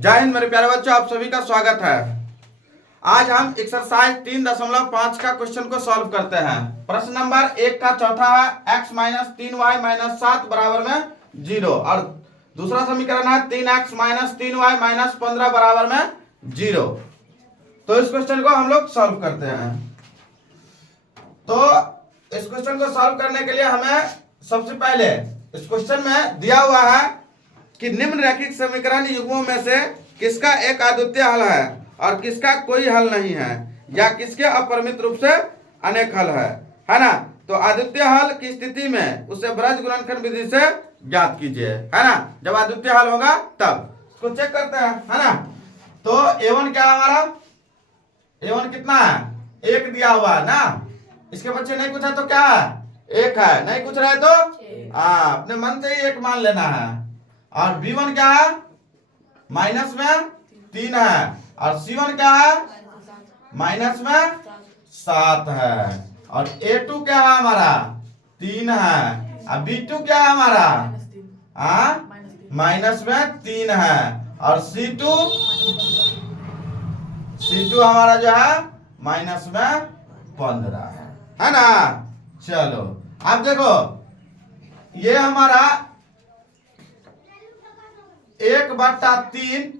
जय हिंद मेरे प्यारे बच्चों, आप सभी का स्वागत है। आज हम एक्सरसाइज 3.5 का क्वेश्चन को सॉल्व करते हैं। प्रश्न नंबर 1 का चौथा है x माइनस 3y माइनस 7 बराबर में 0 और दूसरा समीकरण है 3x माइनस 3y माइनस 15 बराबर में 0। तो इस क्वेश्चन को हम लोग सॉल्व करते हैं। तो इस क्वेश्चन को सॉल्व करने के लिए हमें सबसे पहले इस क्वेश्चन में दिया हुआ है कि निम्न रैखिक समीकरण युग्मों में से किसका एक अद्वितीय हल है और किसका कोई हल नहीं है, या किसके अपरिमित रूप से अनेक हल है ना। तो अद्वितीय हल की स्थिति में उसे ब्रज गुणनखंड विधि से ज्ञात कीजिए, है ना। जब अद्वितीय हल होगा तब इसको चेक करते हैं, है ना। तो a1 क्या है हमारा, a1 कितना है, 1 दिया हुआ है ना। इसके बच्चे नहीं पूछा तो क्या है, 1 है, नहीं पूछ रहे तो अपने मन से ही 1 मान लेना है। और b1 क्या है, माइनस में 3 है, और c1 क्या है, माइनस में 7 है, और a2 क्या है हमारा, 3 है, और b2 क्या है हमारा, माइनस में 3 है, और c2 हमारा जो है माइनस में 15 है ना। चलो अब देखो, ये हमारा 1/3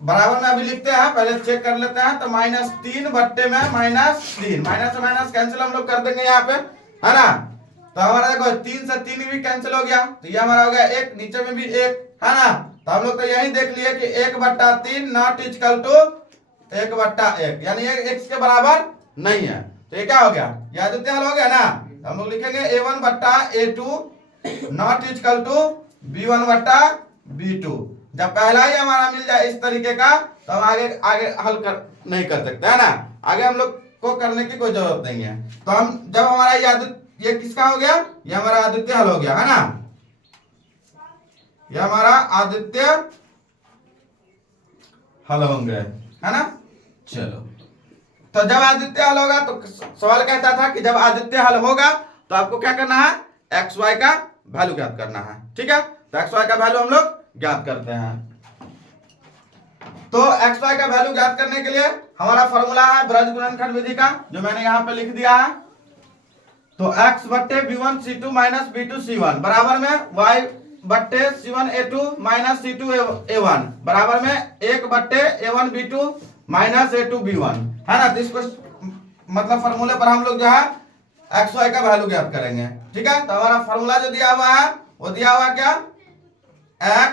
बराबर में अभी लिखते हैं, पहले चेक कर लेते हैं। तो -3 बट्टे में -3, माइनस से माइनस कैंसिल हम लोग कर देंगे यहाँ पे, है ना। तो हमारा देखो 3 से 3 भी कैंसिल हो गया, तो ये हमारा हो गया 1, नीचे में भी 1, है ना। तो हम लोग तो यही देख लिए कि 1/3 नॉट इक्वल टू 1/1, यानी ये x के बराबर नहीं है। तो ये क्या हो गया, ये अद्वितीय हल हो गया ना। तो हम लोग लिखेंगे a1/a2 not equal to b1/b2। जब पहला ही हमारा मिल जाए इस तरीके का, तो हम आगे हल नहीं कर सकते, है ना। आगे हम लोग को करने की कोई जरूरत नहीं है। तो हम जब हमारा ये किसका हो गया, ये हमारा अद्वितीय हल हो गया, है ना। ये हमारा अद्वितीय हल होंगे, है ना। चलो, तो जब अद्वितीय हल होगा तो सवाल कहता था कि जब अद्वितीय हल होगा तो आपको क्या करना है, एक्स वाई का वैल्यू ज्ञात करना है, ठीक है। तो एक्स वाई का वैल्यू हम लोग ज्ञात करते हैं। तो एक्स वाई का वैल्यू ज्ञात करने के लिए हमारा फॉर्मूला है ब्रज गुणनखंड विधि का, जो मैंने यहाँ पे लिख दिया है। तो x बट्टे b1 c2 minus b2 c1 बराबर में y बट्टे c1 a2 minus c2 a1 बराबर में 1 बट्टे a1 b2 minus a2 b1, है ना। तो इसको मतलब फॉर्मूले पर हम लोग जो है एक्स वाई का वैल्यू ज्ञात करेंगे, ठीक है। तो हमारा फॉर्मूला जो दिया हुआ है वो दिया हुआ क्या, x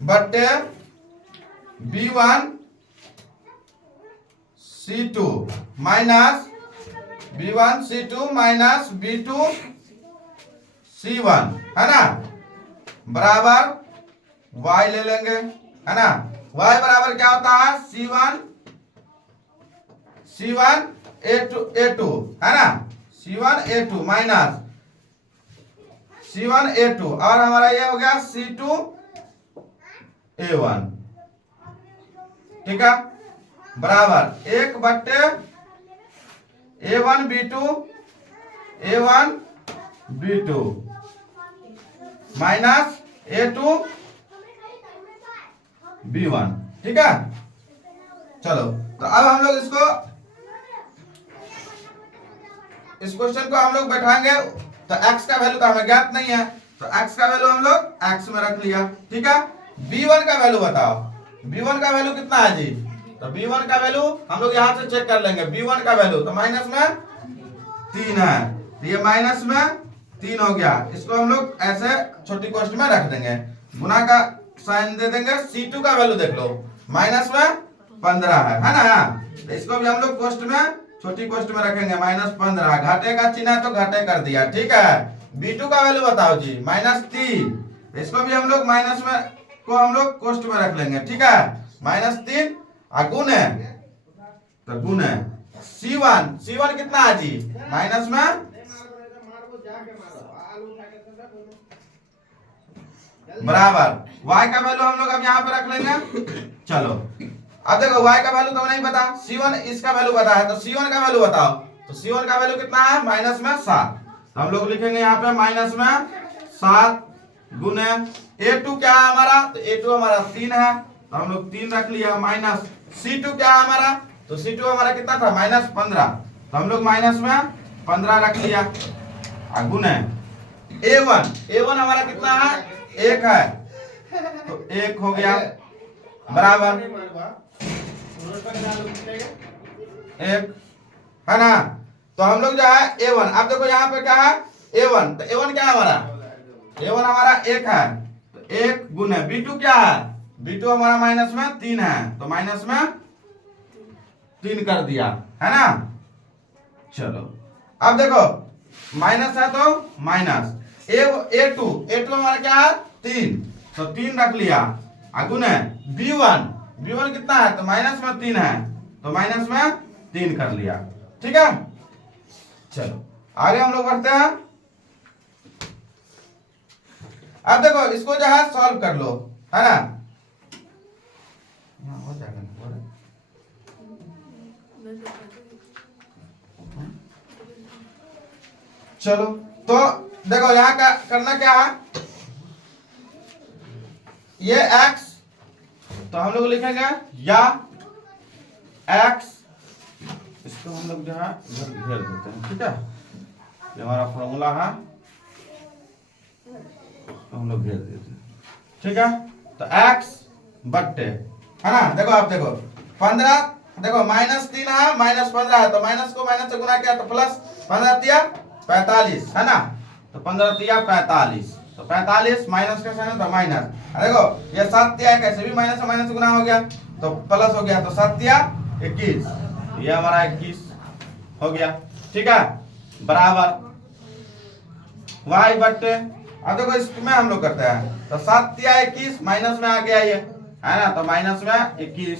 बट्टे b1 c2 minus b1 c2 minus b2 c1, है ना, बराबर y ले लेंगे, है ना। y बराबर क्या होता है, c1 a2, है ना, c1 a2 minus c1 a2, और हमारा ये हो गया c2 a1, ठीक है, बराबर 1 बट्टे a1 b2 minus a2 b1, ठीक है। चलो, तो अब हम लोग इस क्वेश्चन को हम लोग बैठाएंगे। तो x का वैल्यू तो हमें ज्ञात नहीं है, तो x का वैल्यू हम लोग x में रख लिया, ठीक है। b1 का वैल्यू बताओ, b1 का वैल्यू कितना है जी। तो b1 का वैल्यू हम लोग यहां से चेक कर लेंगे। b1 का वैल्यू तो माइनस में 3 है, तो ये माइनस में 3 हो गया। इसको हम लोग ऐसे छोटी कोष्ठ में रख देंगे, गुना का साइन दे देंगे। c2 का वैल्यू देख लो, माइनस में 15 है ना। तो इसको भी हम लोग कोष्ठ में छोटी कोष्ठ में रखेंगे, -15, घाटे का चिन्ह है तो घाटे कर दिया, ठीक है। b2 का वैल्यू बताओ जी, -3, इसको भी हम लोग माइनस में को हम लोग कोष्ठ में रख लेंगे, ठीक है। -3 गुण है, तो गुण है c1 कितना है जी, माइनस में बराबर y का वैल्यू हम लोग अब यहाँ पे रख लेंगे। चलो, अब देखो y का वैल्यू तो नहीं पता, c1 इसका वैल्यू पता है, तो c1 का वैल्यू बताओ। तो c1 का वैल्यू कितना है, -7। तो हम लोग लिखेंगे यहाँ पे -7 गुने A2 क्या है हमारा, तो A2 हमारा 3 है तो हम लोग 3 रख लिया, माइनस C2 क्या है हमारा, तो C2 हमारा कितना था -15 तो हम लोग माइनस में 15 रख लिया, गुने A1 हमारा कितना है 1 है तो 1 हो गया बराबर 1 है ना। तो हम लोग जो है A1, अब देखो यहाँ पे क्या है A1, तो A1 क्या है हमारा, A1 हमारा 1 है तो 1 गुने B2 क्या है, B2 हमारा माइनस में 3 है तो माइनस में 3 कर दिया है ना। चलो अब देखो माइनस है तो माइनस A2 हमारा क्या है 3 तो 3 रख लिया, गुने B1 कितना है तो माइनस में 3 है तो माइनस में 3 कर लिया, ठीक है। चलो आगे हम लोग बढ़ते हैं। अब देखो इसको जो है सॉल्व कर लो, है ना, हो जाएगा ना। चलो तो देखो यहाँ का करना क्या है, ये x तो हम लोग लिखेंगे या x, इसको हम लोग जो है इधर घेर देते हैं, ठीक है, ये हमारा फॉर्मूला है तो हम लोग घेर देते हैं, ठीक है। तो x बट्टे है ना, देखो आप देखो 15, देखो -3 है -15 है तो माइनस को माइनस से गुना किया तो प्लस 15 तिया 45 है ना, तो 15 तिया 45 तो 45 माइनस का साइन तो माइनस, देखो ये 7 तिया कैसे भी माइनस से माइनस गुना हो गया तो प्लस हो गया तो 7 तिया 21, ये हमारा 21 हो गया, ठीक है, बराबर y बट्टे, अब देखो इसमें हम लोग करते हैं तो 7 तिया 21 माइनस में आ गया ये है ना, तो माइनस में 21,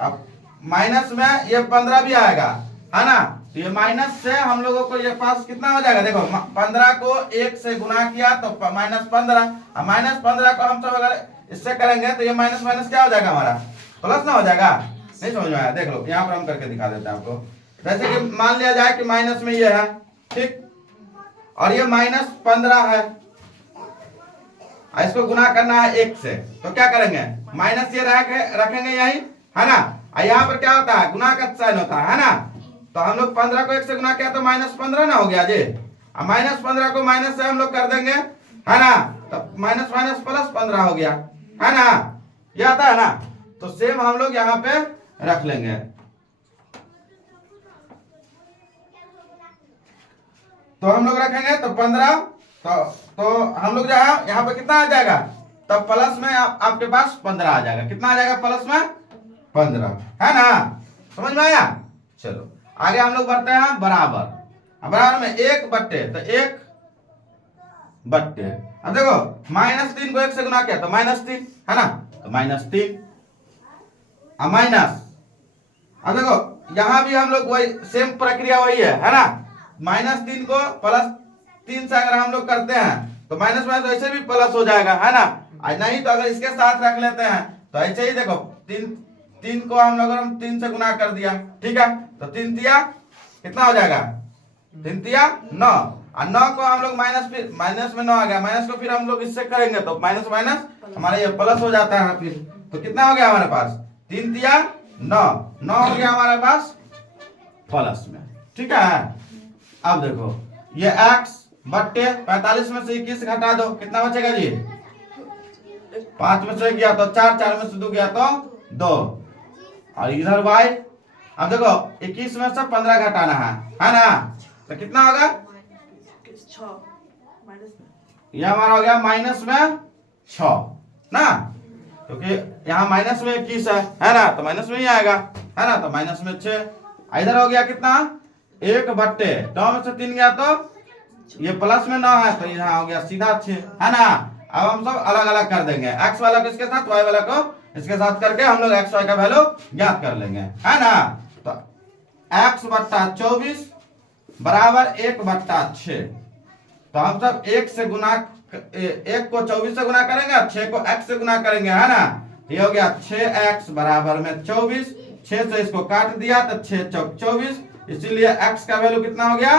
अब माइनस में ये 15 भी आएगा है ना, तो ये माइनस से हम लोगों को ये पास कितना हो जाएगा, देखो 15 को 1 से गुना किया तो -15, अब -15 को हम सब अगर इससे करेंगे तो ये माइनस माइनस क्या हो जाएगा हमारा प्लस ना हो जाएगा, नहीं समझ में आया, देख लो यहाँ पर हम करके दिखा देते हैं आपको। जैसे कि मान लिया जाए कि माइनस में ये है, ठीक, और ये -15 है, इसको गुना करना है 1 से तो क्या करेंगे माइनस ये रखेंगे यही है ना, यहाँ पर क्या होता है गुना का साइन होता है ना, तो हम लोग 15 को 1 से गुना किया तो -15 ना हो गया जी, अब -15 को माइनस से हम लोग कर देंगे है ना, तो माइनस माइनस प्लस 15 हो गया है ना, ये आता है ना, तो सेम हम लोग यहाँ पे रख लेंगे, तो हम लोग रखेंगे तो 15 तो हम लोग जो है यहाँ पे कितना आ जाएगा, तब प्लस में आपके पास 15 आ जाएगा, कितना आ जाएगा प्लस में 15 है ना, समझ में आया। चलो आगे हम लोग बढ़ते हैं बराबर, बराबर में 1 बट्टे तो 1 बट्टे, अब देखो -3 को 1 से गुना किया तो -3 है ना, तो -3 अब माइनस, अब देखो यहाँ भी हम लोग वही सेम प्रक्रिया वही है ना, -3 को +3 से अगर हम लोग करते हैं तो माइनस में तो ऐसे भी प्लस हो जाएगा है ना, नहीं तो अगर इसके साथ रख लेते हैं तो ऐसे ही देखो 3 को हम लोग 3 से गुना कर दिया, ठीक है, तो 3 तिया कितना हो जाएगा 3 तिया 9, और 9 को हम लोग माइनस में 9 आ गया, माइनस को फिर हम लोग इससे करेंगे तो माइनस माइनस हमारा ये प्लस हो जाता है, फिर तो कितना हो गया हमारे पास 3 तिया 9 हो गया हमारे पास प्लस में, ठीक है। अब देखो ये x बट्टे 45 में से 21 घटा दो, कितना बचेगा जी 5 में से गया तो 4 में से 2 गया तो 2, और इधर y, अब देखो 21 में से 15 घटाना है ना, तो कितना होगा यह हमारा हो गया माइनस में 6 ना, क्योंकि यहाँ माइनस में 21 है ना, तो माइनस में ही आएगा है ना, तो माइनस में 6, इधर हो गया कितना 1 बट्टे 9 में से 3 गया तो ये प्लस में 9 है तो यहाँ हो गया सीधा 6 है ना। अब हम सब अलग अलग कर देंगे, x वाला को इसके साथ y वाला को इसके साथ करके हम लोग x y का वैल्यू ज्ञात कर लेंगे है ना, तो x बट्टा 24 बराबर 1 बट्टा 6, तो हम सब 1 से गुना 1 को 24 से गुना करेंगे, 6 को x से गुना करेंगे है ना, ये हो गया 6x बराबर में 24, 6 से इसको काट दिया तो 6 चौक 24, इसीलिए x का वैल्यू कितना हो गया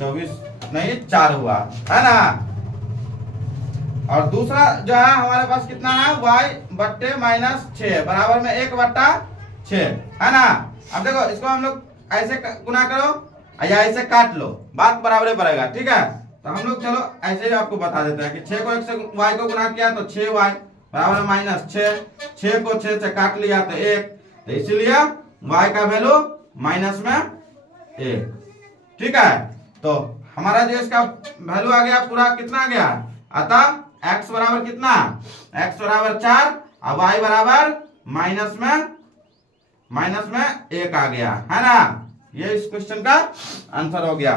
24 नहीं 4 हुआ, है ना। और दूसरा जो है हमारे पास कितना है, y बट्टे माइनस 6 बराबर में 1/6, है ना। अब देखो इसको हम लोग ऐसे गुना करो या ऐसे काट लो, बात बराबर पड़ेगा, ठीक है। तो हम लोग चलो ऐसे ही आपको बता देते हैं कि 6 को 1 से y को गुना किया तो 6y बराबर -6, 6 को 6 से काट लिया तो 1, तो इसीलिए y का वैल्यू माइनस में 1, ठीक है। तो हमारा जो इसका वैल्यू आ गया पूरा कितना आ गया, अतः x बराबर कितना, x बराबर 4 और y बराबर माइनस में 1 आ गया, है ना। ये इस क्वेश्चन का आंसर हो गया।